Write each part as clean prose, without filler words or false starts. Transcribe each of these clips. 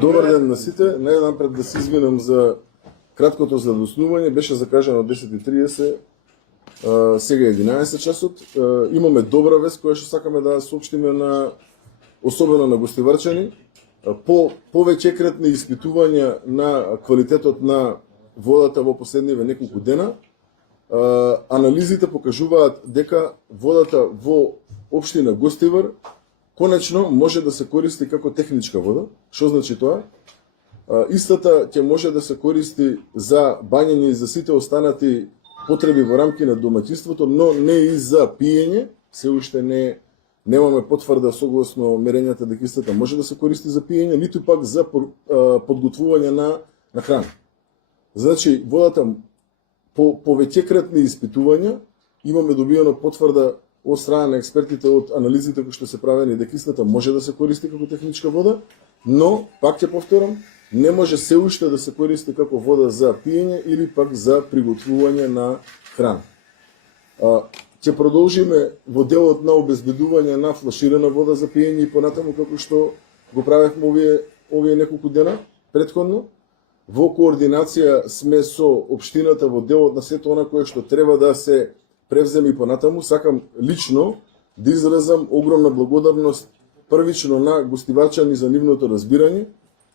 Добар ден на сите. Најнапред да се извинам за краткото задоснување. Беше закажано 10:30, сега е 11 часот. Имаме добра вест која што сакаме да соопштиме особено на гостиварчани. По повеќекратни испитувања на квалитетот на водата во последниве неколку дена, анализите покажуваат дека водата во општина Гостивар конечно може да се користи како техничка вода. Што значи тоа? Истата ќе може да се користи за бањење и за сите останати потреби во рамки на домаќинството, но не и за пиење. Се уште немаме потврда согласно мерењата дека истата може да се користи за пиење, ниту пак за подготвување на храна. Значи, водата по повеќекратни испитувања имаме добиено потврда од страна на експертите од анализите кои што се правени дека истата може да се користи како техничка вода, но, пак ќе повторам, не може се уште да се користи како вода за пиење или пак за приготвување на храна. Ќе продолжиме во делот на обезбедување на флаширана вода за пиење и понатаму како што го правевме овие неколку дена претходно. Во координација сме со општината во делот на сето она кое што треба да се превземе и понатаму. Сакам лично да изразам огромна благодарност првично на гостивачани за нивното разбирање,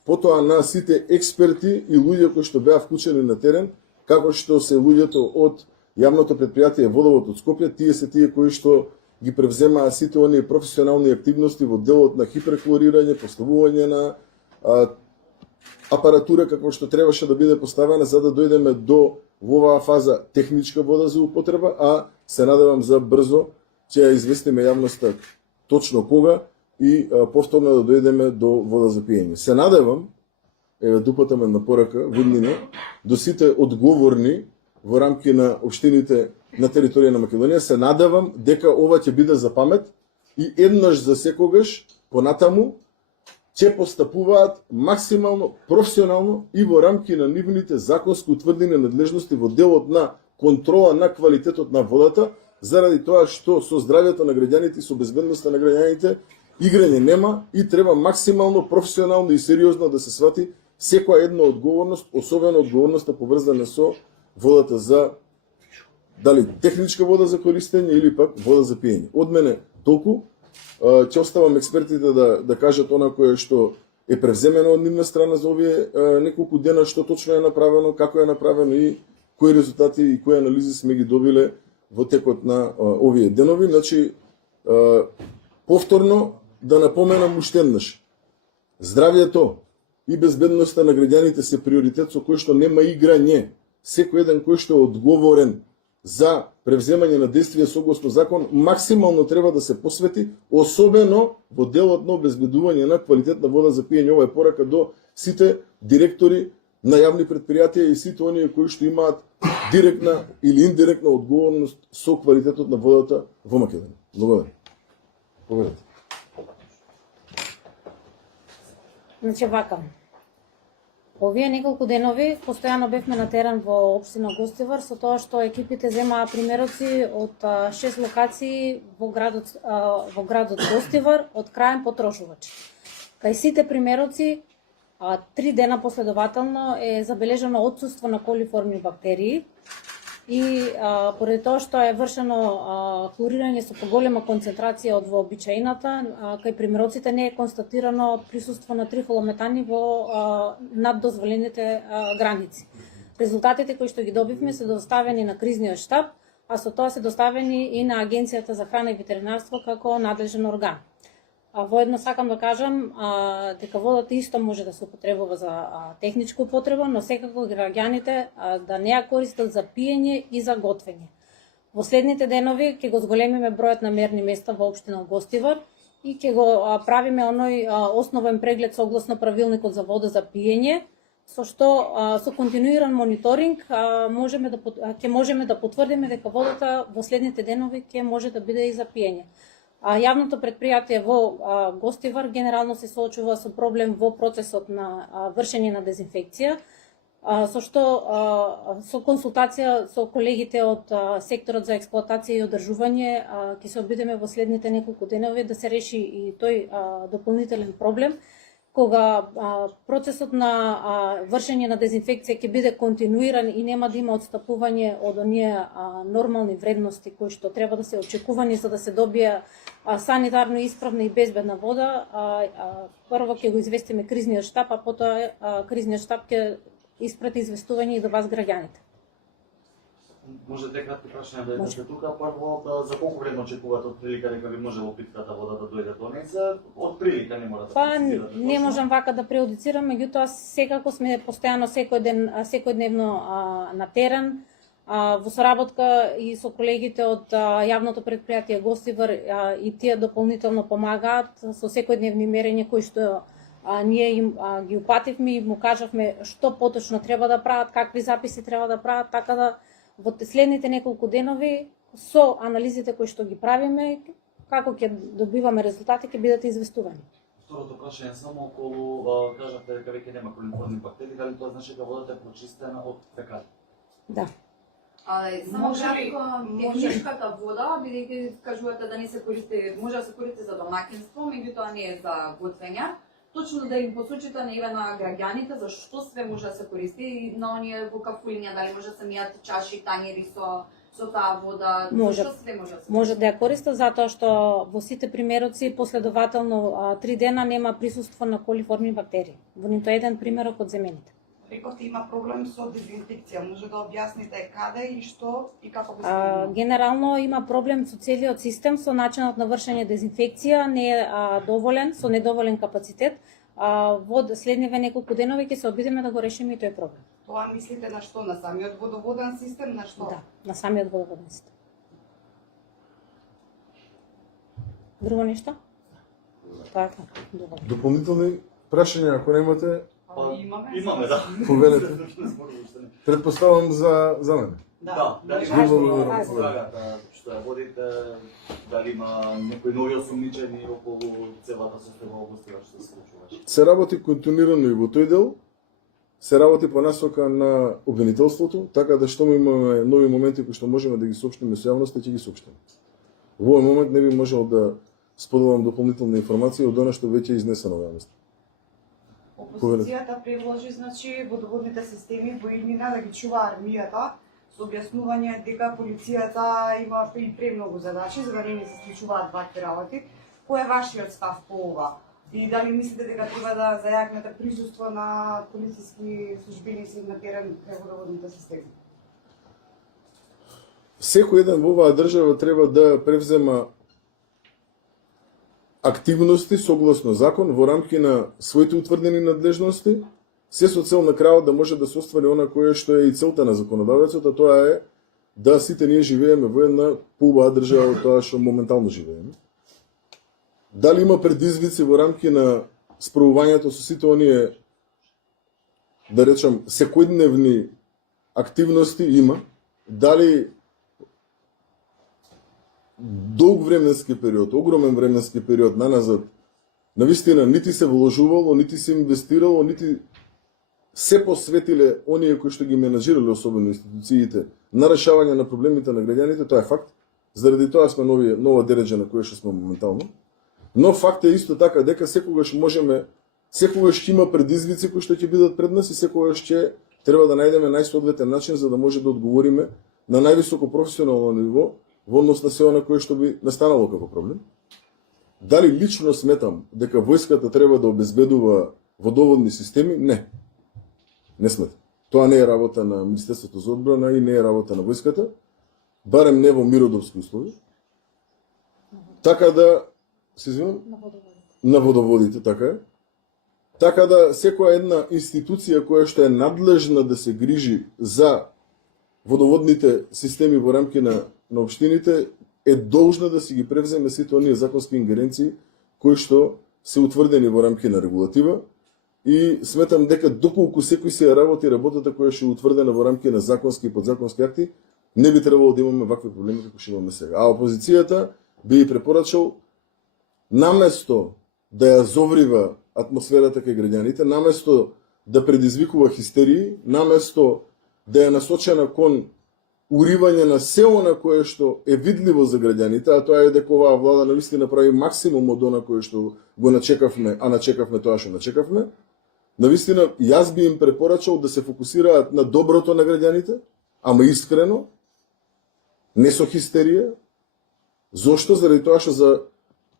потоа на сите експерти и луѓе кои што беа вклучени на терен, како што се луѓето од јавното предпријатие Водовод од Скопје, тие се тие кои што ги превземаа сите оние професионални активности во делот на хиперхлорирање, поставување на апаратура како што требаше да биде поставена за да дојдеме до во оваа фаза техничка вода за употреба, а се надевам за брзо ќе ја известиме јавноста точно кога и повторно да дојдеме до вода за пиење. Се надевам, дупатаме на порака, виднина, до сите одговорни во рамки на општините на територија на Македонија, се надевам дека ова ќе биде за памет и еднаш за секогаш понатаму ќе постапуваат максимално професионално и во рамки на нивните законски утврдени надлежности во делот на контрола на квалитетот на водата, заради тоа што со здравјето на граѓаните и со безбедноста на граѓаните играње нема и треба максимално професионално и сериозно да се свати секоја една одговорност, особено одговорноста поврзана со водата за дали техничка вода за користење или пак вода за пиење. Од мене толку. Ќе оставам експертите да кажат она кое што е превземено од нивна страна за овие неколку дена, што точно е направено, како е направено и кои резултати и кои анализи сме ги добиле во текот на овие денови. Значи, повторно да напоменам уште еднаш. Здравјето и безбедноста на граѓаните се приоритет со кој што нема играње. Секој еден кој што е одговорен за превземање на действија согласно закон, максимално треба да се посвети, особено во делот на обезбедување на квалитетна вода за пиење. Ова е порака до сите директори на јавни предпријатија и сите оние кои што имаат директна или индиректна одговорност со квалитетот на водата во Македонија. Благодарам. Поведете. Значи вака. Овие неколку денови постојано бевме на терен во општина Гостивар со тоа што екипите земаа примероци од 6 локации во градот Гостивар од краен потрошувач. Кај сите примероци 3 дена последователно е забележано отсуство на колиформни бактерии и поради тоа што е вршено хлорирање со поголема концентрација од вообичаената, кај примероците не е констатирано присуство на трихолометани во над дозволените граници. Резултатите кои што ги добивме се доставени на кризниот штаб, а со тоа се доставени и на Агенцијата за храна и ветеринарство како надлежен орган. Воедно сакам да кажам дека водата исто може да се употребува за техничка употреба, но секако граѓаните да не ја користат за пиење и за готвење. Во следните денови ќе го зголемиме бројот на мерни места во општина Гостивар и ќе го правиме оној основен преглед согласно правилникот за вода за пиење, со што со континуиран мониторинг ќе можеме да потврдиме дека водата во следните денови ќе може да биде и за пиење. Јавното предпријатие во Гостивар генерално се соочува со проблем во процесот на вршење на дезинфекција, со што со консултација со колегите од секторот за експлоатација и одржување ќе се обидеме во следните неколку денови да се реши и тој дополнителен проблем кога процесот на вршење на дезинфекција ќе биде континуиран и нема да има отстапување од оние нормални вредности кои што треба да се очекувани за да се добие санитарно исправна и безбедна вода, прво ќе го известиме кризниот штаб, а потоа кризниот штаб ќе испрати известување и до вас граѓаните. Може две кратки прашања да идете тука. Прво, за колку време очекувате од прилика дека ви може во питката вода да дојде до нејзе? Од прилика не мора да прецизирате. Не можам вака да преодицирам, меѓутоа секако сме постојано секојдневно на терен, во соработка и со колегите од јавното претпријатие Гостивар и тие дополнително помагаат со секојдневни мерења кои што ние им ги упативме и му кажавме што поточно треба да прават, какви записи треба да прават, така да во следните неколку денови со анализите кои што ги правиме, како ќе добиваме резултати, ќе бидат известувани. Второто прашање само околу кажавте дека веќе нема колиформни бактерии, дали тоа значи дека водата е прочистена од фекали? Да. Само кратко, техничката вода, бидејќи кажувате да не се користи, може да се користи за домаќинство, меѓутоа не е за готвење. Точно да им посочите на граѓаните за што све може да се користи на оние во кафулиња, дали може да се мијат чаши, тањери со таа вода, може, што све може да се може да ја користат затоа што во сите примероци последователно 3 дена нема присуство на колиформни бактерии. Во нито еден примерок од земените. Рековте има проблем со дезинфекција. Може да објасните каде и што и како го се генерално има проблем со целиот систем, со начинот на вршење дезинфекција, не е доволен, со недоволен капацитет. Во следниве неколку денови ќе се обидеме да го решиме и тој проблем. Тоа мислите на што? На самиот водоводен систем, на што? Да, на самиот водоводен систем. Друго нешто? Тоа е добро. Дополнителни прашања ако немате, Имаме, да. повелете. Предпоставам за мене. Да, дали Благодарам, може благодарам. слагата што ја водите, дали има некои нови осумничени околу целата состојба области што се случува? Се работи континуирано и во тој дел, се работи по насока на обвинителството, така да што имаме нови моменти кои што можеме да ги соопштиме со јавноста, ќе ги соопштиме. Во овој момент не би можел да споделам дополнителна информација од она што веќе е изнесено во јавноста. Опозицијата предложи, значи, водоводните системи во иднина да ги чува армијата, со објаснување дека полицијата има и премногу задачи, за да не се случуваат вакви работи. Кој е вашиот став по ова? И дали мислите дека треба да зајакнете присуство на полициски службеници на терен кај водоводните системи? Секој еден во оваа држава треба да превзема активности согласно закон во рамки на своите утврдени надлежности, се со цел на крајот да може да се оствари она кое што е и целта на законодавецот, а тоа е да сите ние живееме во една поубава држава од тоа што моментално живееме. Дали има предизвици во рамки на справувањето со сите оние, да речам, секојдневни активности има, дали долг временски период, огромен временски период наназад, навистина нити се вложувало, нити се инвестирало, нити се посветиле оние кои што ги менаџирале, особено институциите, на решавање на проблемите на граѓаните, тоа е факт. Заради тоа сме нова дереџа на која што сме моментално. Но факт е исто така дека секогаш ќе има предизвици кои што ќе бидат пред нас и секогаш ќе треба да најдеме најсоодветен начин за да може да одговориме на највисоко професионално ниво во однос на се она кое што би настанало како проблем. Дали лично сметам дека војската треба да обезбедува водоводни системи? Не. Не сметам. Тоа не е работа на Министерството за одбрана и не е работа на војската, барем не во миродовски услови. Така да, се извинам, на водоводите, така е. Така да секоја една институција која што е надлежна да се грижи за водоводните системи во рамки на општините е должна да си ги превземе сите оние законски ингеренции кои што се утврдени во рамки на регулатива и сметам дека доколку секој се работи работата која што е утврдена во рамки на законски и подзаконски акти, не би требало да имаме вакви проблеми како што имаме сега. А опозицијата би и препорачал наместо да ја зоврива атмосферата кај граѓаните, наместо да предизвикува хистерии, наместо да ја насочена кон уривање на се она кое што е видливо за граѓаните, а тоа е дека оваа влада навистина прави максимум од она кое што го начекавме, а начекавме тоа што начекавме. Навистина, јас би им препорачал да се фокусираат на доброто на граѓаните, ама искрено, не со хистерија. Зошто? Заради тоа што за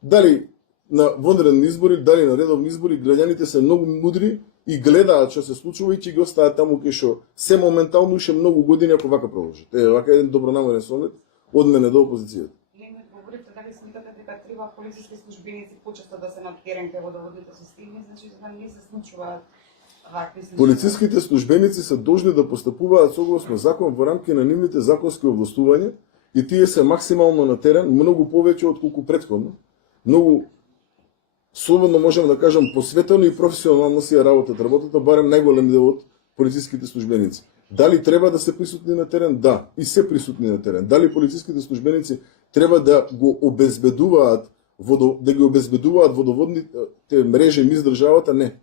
дали на вонредни избори, дали на редовни избори, граѓаните се многу мудри и гледаат што се случува и ќе ги остават таму кај што се моментално уште многу години ако вака продолжи. Вака е еден добронамерен совет од мене до опозицијата. Не ми говорите дали смятате дека треба полициски службеници почесто да се на терен кај водоводните системи, значи за да не се случуваат вакви случаи. Полициските службеници се должни да постапуваат согласно закон во рамки на нивните законски овластувања и тие се максимално на терен, многу повеќе отколку претходно. Многу слободно можам да кажам посветено и професионално си ја работата, барем најголем дел од полициските службеници. Дали треба да се присутни на терен? Да, и се присутни на терен. Дали полициските службеници треба да го обезбедуваат водоводните мрежи низ државата? Не.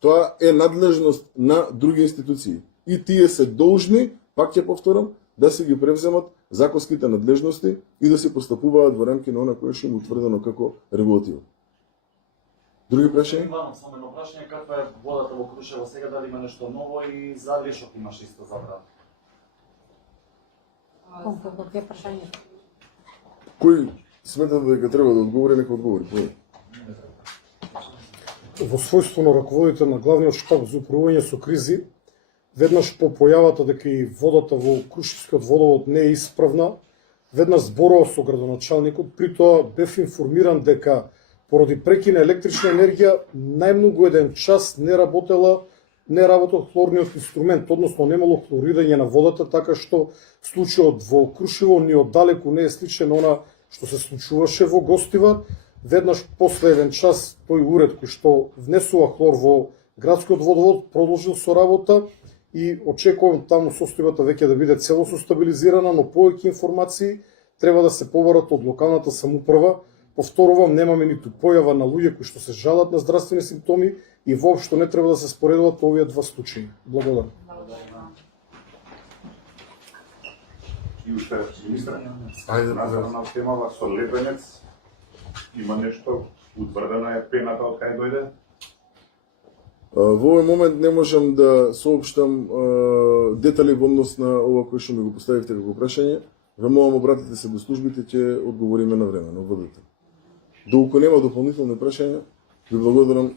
Тоа е надлежност на други институции. И тие се должни, пак ќе повторам, да се ги превземат законските надлежности и да се постапуваат во рамки на она кое што им утврдено како регулатива. Други прашања? Имам само едно прашање, каква е водата во Крушево сега, дали има нешто ново и за Лешов имаш исто забрана? Какви прашања? Кој смета дека треба да одговори, нека одговори. Во својство на раководител на главниот штаб за управување со кризи, веднаш по појавата дека и водата во Крушевскиот водовод не е исправна, веднаш зборував со градоначалникот, при тоа бев информиран дека поради прекина електрична енергија, најмногу еден час не работел хлорниот инструмент, односно немало хлорирање на водата, така што случајот во Крушево ни оддалеку не е сличен она што се случуваше во Гостивар. Веднаш после еден час тој уред кој што внесува хлор во градскиот водовод продолжил со работа и очекувам таму состојбата веќе да биде целосно стабилизирана, но повеќе информации треба да се побарат од локалната самоуправа. Повторувам, немаме ниту појава на луѓе кои што се жалат на здравствени симптоми и воопшто не треба да се споредуваат овие два случаи. Благодарам. И уште, министр, на темава со Лепенец, има нешто, утврдена е пената од кај дојде? Во овој момент не можам да соопштам детали во однос на ова кој што ми го поставивте како прашање. Ве молам, обратите се до службите, ќе одговориме на време, но водете. Доколку нема дополнителни прашања, ви благодарам